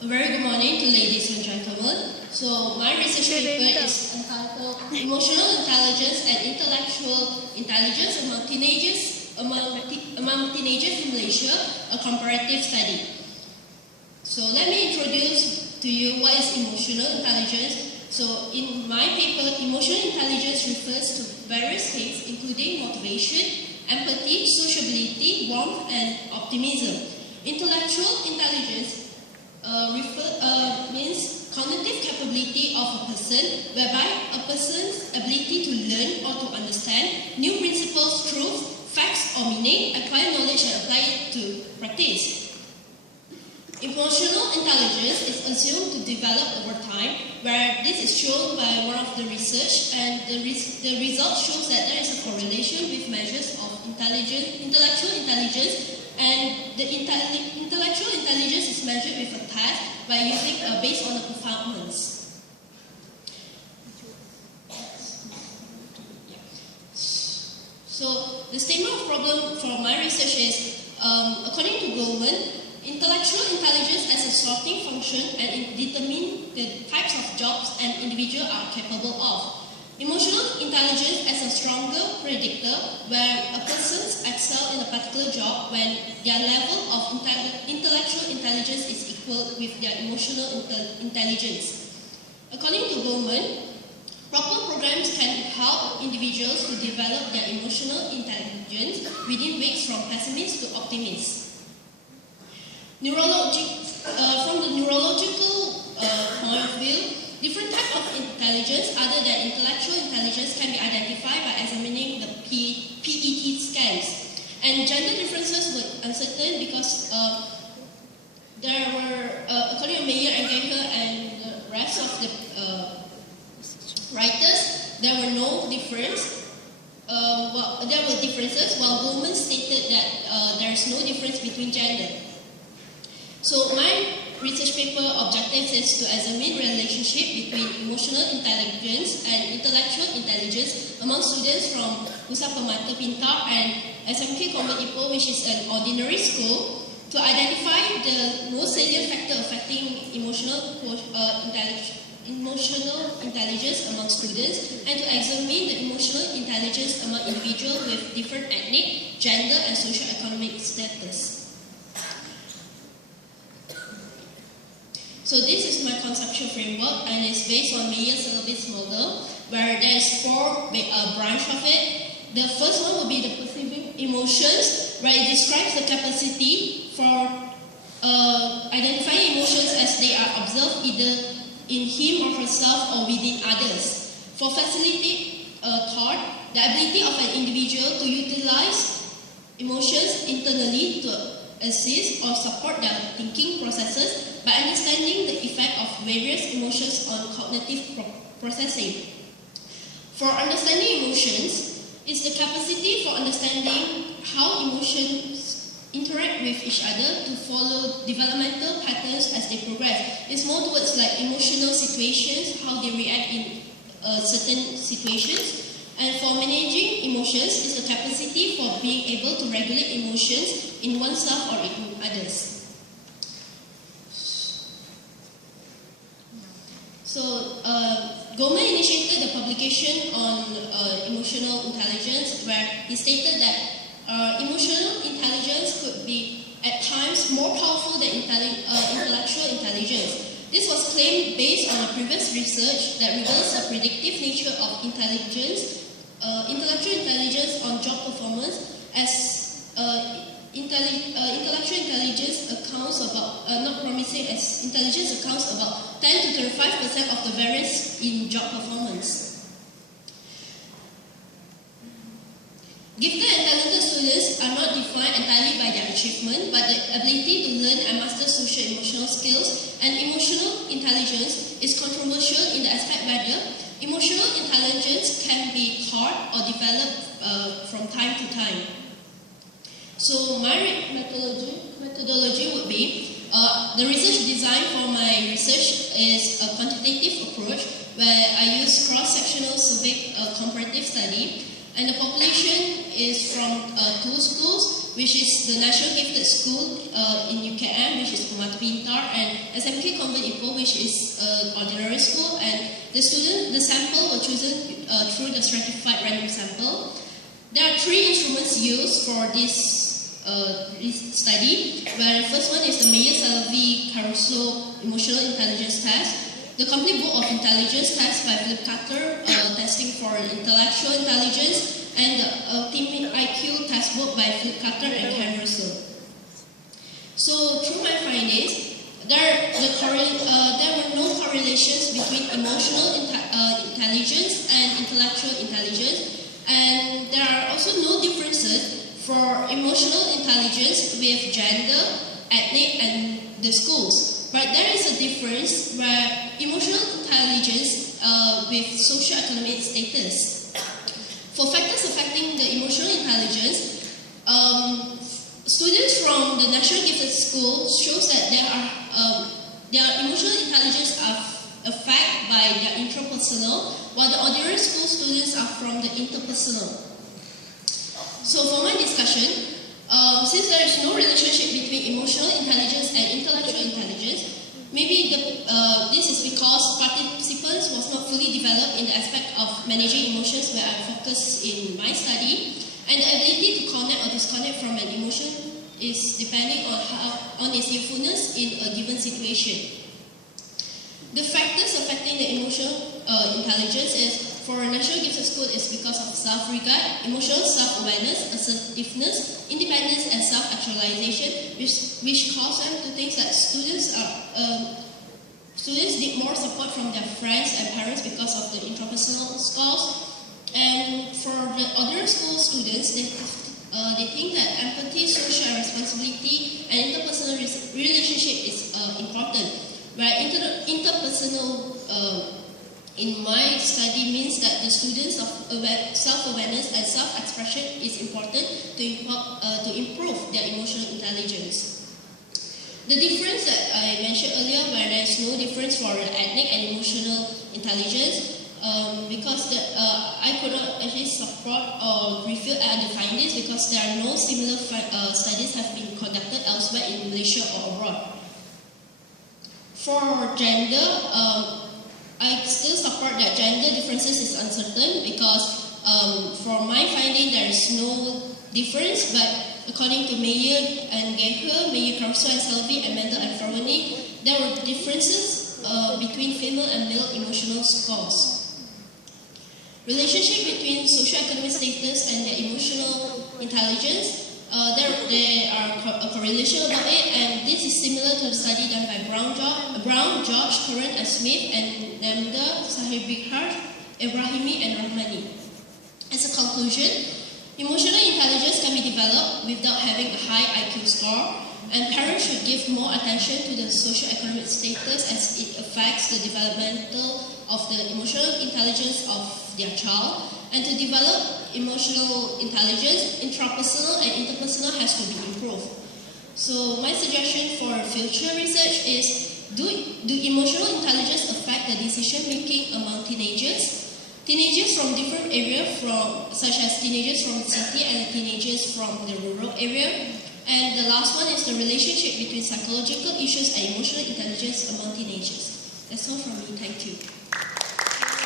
A very good morning to ladies and gentlemen. So my research paper is entitled Emotional Intelligence and Intellectual Intelligence among Teenagers in Malaysia, a comparative study. So let me introduce to you what is emotional intelligence. So in my paper, emotional intelligence refers to various things including motivation, empathy, sociability, warmth, and optimism. Intellectual intelligence means cognitive capability of a person, whereby a person's ability to learn or to understand new principles, truths, facts, or meaning, acquire knowledge and apply it to practice. Emotional intelligence is assumed to develop over time, where this is shown by one of the research, and the result shows that there is a correlation with measures of intellectual intelligence, and the intellectual intelligence is measured with a test by using based on the performance. So the statement of problem for my research is, according to Goldman, intellectual intelligence as a sorting function and it determines the types of jobs an individual are capable of. Emotional intelligence as a stronger predictor, where a person excels in a particular job when their level of intellectual intelligence is equal with their emotional intelligence. According to Goldman, proper programs can help individuals to develop their emotional intelligence within weeks from pessimist to optimist. From the neurological point of view, different types of intelligence other than intellectual intelligence can be identified by examining the PET scans. And gender differences were uncertain because there were, according to Meyer and Geiger and the rest of the writers, there were no difference. There were differences, while Goldman stated that there is no difference between gender. So my research paper objective is to examine relationship between emotional intelligence and intellectual intelligence among students from Pusat Permata Pintar and SMK Convent Ipoh, which is an ordinary school, to identify the most salient factor affecting emotional intelligence among students, and to examine the emotional intelligence among individuals with different ethnic, gender, and socio-economic status. So this is my conceptual framework, and it's based on Meyer's syllabus model, where there's four branches of it. The first one will be the perceiving emotions, where it describes the capacity for identifying emotions as they are observed either in him or herself or within others. For facilitate thought, the ability of an individual to utilize emotions internally to assist or support their thinking processes by understanding the effect of various emotions on cognitive processing. For understanding emotions, is the capacity for understanding how emotions interact with each other to follow developmental patterns as they progress. It's more towards like emotional situations, how they react in certain situations. And for managing emotions is the capacity for being able to regulate emotions in oneself or in others. So, Goldman initiated the publication on emotional intelligence, where he stated that emotional intelligence could be at times more powerful than intellectual intelligence. This was claimed based on a previous research that reveals the predictive nature of intellectual intelligence on job performance, as intellectual intelligence accounts about, not promising as intelligence accounts about 10 to 35% of the variance in job performance. Gifted and talented students are not defined entirely by their achievement, but the ability to learn and master social emotional skills, and emotional intelligence is controversial in the aspect whether emotional intelligence can be taught or developed from time to time. So my methodology would be, the research design for my research is a quantitative approach, where I use cross-sectional survey comparative study, and the population is from 2 schools, which is the National Gifted School in UKM, which is Permata Pintar, and SMK Convent Ipoh, which is ordinary school, and the sample were chosen through the stratified random sample. There are 3 instruments used for this study, where the first one is the Meyer-Salovey-Caruso Emotional Intelligence Test, the Complete Book of Intelligence Test by Philip Carter, testing for intellectual intelligence, and the Ultimate IQ Test Book by Philip Carter and Ken Russell. So, through my findings, there were no correlations between emotional intelligence and intellectual intelligence, and there are also no differences for emotional intelligence with gender, ethnic, and the schools. But there is a difference where emotional intelligence with socioeconomic status. For factors affecting the emotional intelligence, students from the National Gifted School shows that their emotional intelligence are affected by their intrapersonal, while the ordinary school students are from the interpersonal. So for my discussion, since there is no relationship between emotional intelligence and intellectual intelligence, maybe this is because participants was not fully developed in the aspect of managing emotions where I focus in my study, and the ability to connect or disconnect from an emotion is depending on its usefulness in a given situation. The factors affecting the emotional intelligence is, for a National Gifted School, is because of self-regard, emotional self-awareness, assertiveness, independence, and self-actualization, which cause them to think that students need more support from their friends and parents because of the intrapersonal scores. And for the ordinary school students, they think that empathy, social responsibility, and interpersonal relationship is important. Where interpersonal in my study means that the students of self-awareness and self-expression is important to improve their emotional intelligence. The difference that I mentioned earlier, where there is no difference for ethnic and emotional intelligence, because I could not actually support or refute the findings because there are no similar studies have been conducted elsewhere in Malaysia or abroad. For gender, I still support that gender differences is uncertain because for my finding there is no difference, but according to Meyer and Geher, Meyer-Caruso and Salovey, and Mendel and Faroni, there were differences between female and male emotional scores. Relationship between socioeconomic status and their emotional intelligence, there are a correlation about it, and this is similar to the study done by Brown, George, Curran, and Smith, and Namda, Sahibihar, Ibrahimi, and Rahmani. As a conclusion, emotional intelligence can be developed without having a high IQ score, and parents should give more attention to the socioeconomic status as it affects the developmental of the emotional intelligence of their child. And to develop emotional intelligence, intrapersonal and interpersonal has to be improved. So my suggestion for future research is, do emotional intelligence affect the decision making among teenagers? Teenagers from different areas, such as teenagers from the city and teenagers from the rural area. And the last one is the relationship between psychological issues and emotional intelligence among teenagers. That's all from me. Thank you.